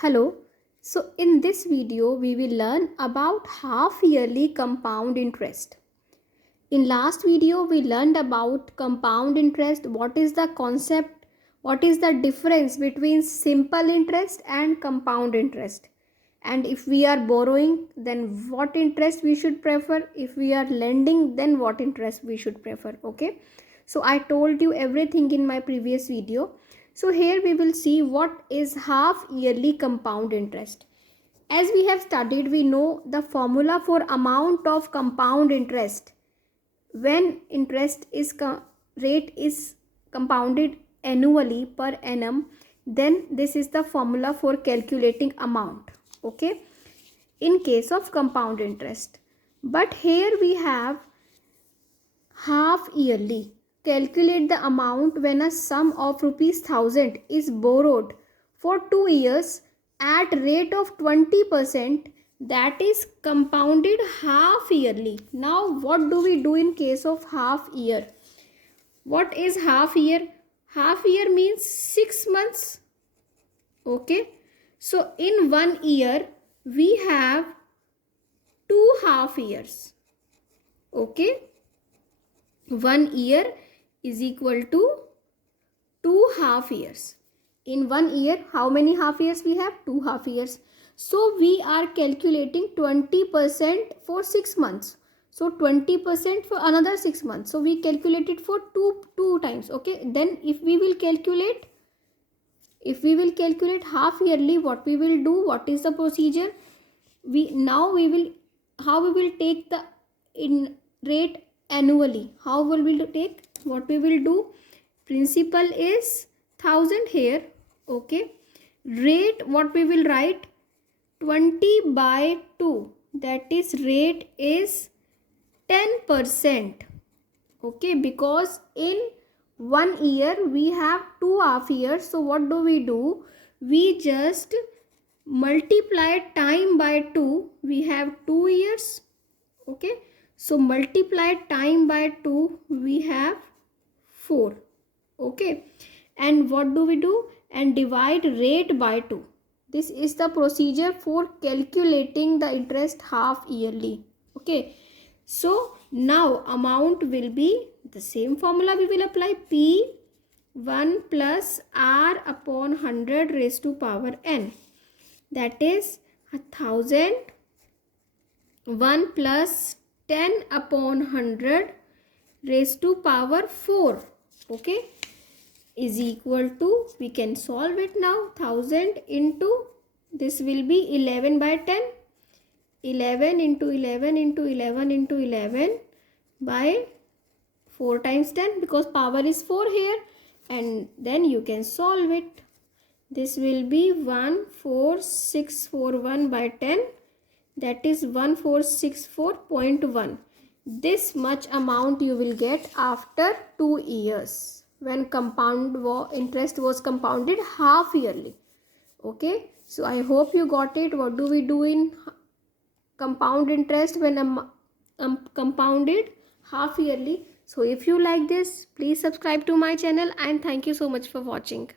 Hello. So in this video we will learn about half yearly compound interest. In last video we learned about compound interest, what is the concept, what is the difference between simple interest and compound interest. And if we are borrowing, then what interest we should prefer, if we are lending, then what interest we should prefer. Okay, so I told you everything in my previous video. So here we will see what is half yearly compound interest. As we have studied, we know the formula for amount of compound interest. When rate is compounded annually per annum, then this is the formula for calculating amount. Okay, in case of compound interest. But here we have half yearly. Calculate the amount when a sum of ₹1000 is borrowed for 2 years at rate of 20%, that is compounded half yearly. Now what do we do in case of half year? What is half year? Half year means 6 months. Okay, so in 1 year we have 2 half years. Okay, 1 year is equal to 2 half years. In 1 year, how many half years we have? 2 half years. So we are calculating 20% for 6 months. So 20% for another 6 months. So we calculated for two times. Okay, then if we will calculate half yearly, what we will do, what is the procedure? How we will take the in rate annually. How will we take? What we will do, principal is 1000 here. Okay, rate, what we will write, 20/2, that is rate is 10%. Okay, because in 1 year we have 2 half years. So what do? We just multiply time by 2. We have 2 years. Okay, so multiply time by 2, we have 4. Okay, and what do? And divide rate by 2. This is the procedure for calculating the interest half yearly. Okay, so now amount will be the same formula we will apply, P1 plus R upon 100 raised to power n, that is 1000, 1 plus 10 upon 100 raised to power 4. Okay, is equal to, we can solve it now, 1000 into, this will be 11 by 10, 11 into 11 into 11 into 11 by 4 times 10, because power is 4 here, and then you can solve it. This will be 14641 by 10, that is 1464.1. This much amount you will get after 2 years when compound interest was compounded half yearly. Okay, so I hope you got it. What do we do in compound interest when compounded half yearly? So if you like this, please subscribe to my channel, and thank you so much for watching.